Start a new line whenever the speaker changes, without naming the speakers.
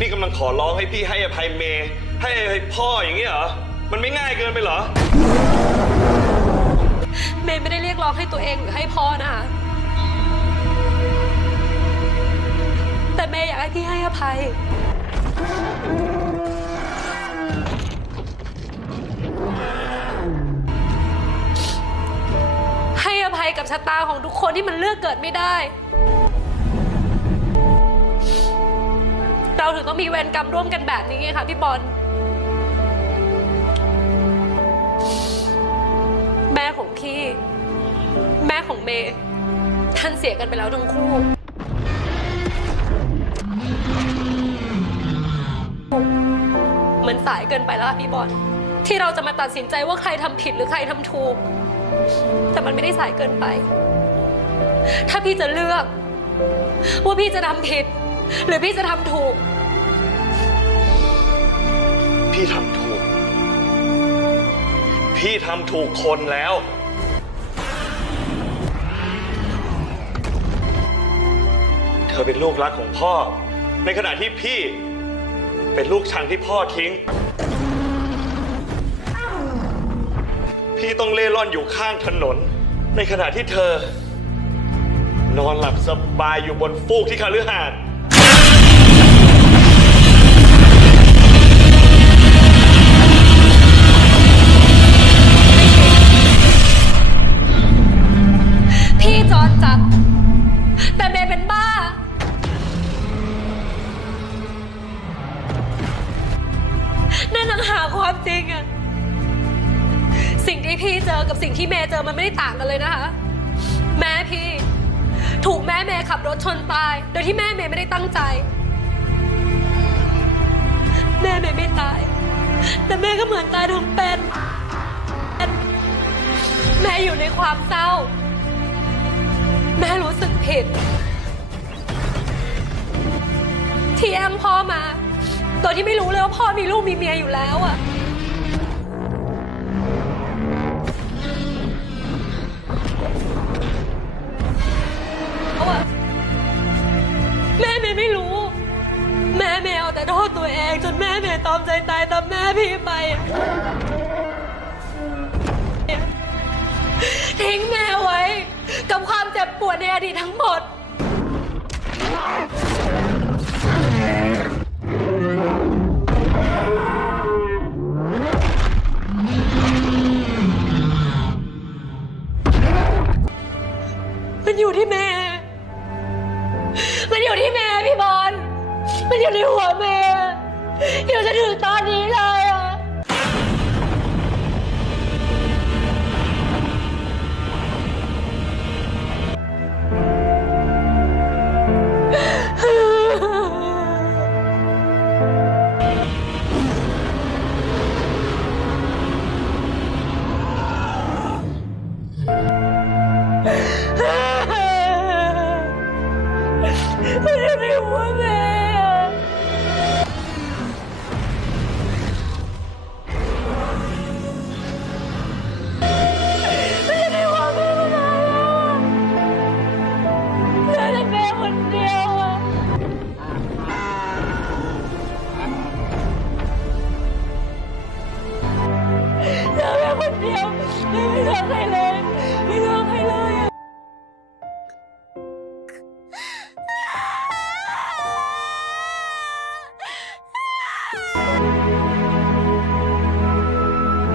นี่กำลังขอร้องให้พี่ให้อภัยเมย์ให้อภัยพ่ออย่างนี้เหรอ มันไม่ง่ายเกินไปเหรอ
เมย์ไม่ได้เรียกร้องให้ตัวเองหรือให้พ่อนะคะแต่เมย์อยากให้พี่ให้อภัย ให้อภัยกับชะตาของทุกคนที่มันเลือกเกิดไม่ได้ เราถึงต้องมีเวรกรรมร่วมกันแบบนี้ไงคะพี่บอลแม่ของพี่ แม่ของเมย์ท่านเสียกันไปแล้วทั้งคู่มันสายเกินไปแล้วพี่บอลที่เราจะมาตัดสินใจว่าใครทำผิดหรือใครทำถูก แต่มันไม่ได้สายเกินไป ถ้าพี่จะเลือก ว่าพี่จะทำผิด หรือพี่จะทำถูก
พี่ทำถูก พี่ทำถูกคนแล้ว เธอเป็นลูกรักของพ่อ ในขณะที่พี่เป็นลูกชังที่พ่อทิ้ง พี่ต้องเล่ร่อนอยู่ข้างถนน ในขณะที่เธอ นอนหลับสบายอยู่บนฟูกที่คาลือหาด
ความจริงอะสิ่งที่พี่เจอกับสิ่งที่เมย์เจอมันไม่ได้ต่างกันเลยนะคะ แม่พี่ ถูกแม่เมย์ขับรถชนตาย โดยที่แม่เมย์ไม่ได้ตั้งใจ แม่เมย์ไม่ตาย แต่แม่ก็เหมือนตายทั้งเป็น แม่อยู่ในความเศร้า แม่รู้สึกผิด ที่แอมพ่อมา โดยที่ไม่รู้เลยว่าพ่อมีลูกมีเมียอยู่แล้วอะเพราะว่าแม่เมย์ไม่รู้ แม่เมย์เอาแต่โทษตัวเอง จนแม่เมย์ตอมใจตายตามแม่พี่ไปอะทิ้งแม่ไว้ กับความเจ็บปวดในอดีตทั้งหมด ที่แม่ มันอยู่ที่แม่พี่บอล มันอยู่ในหัวแม่อยู่จนถึงตอนนี้เลยอะ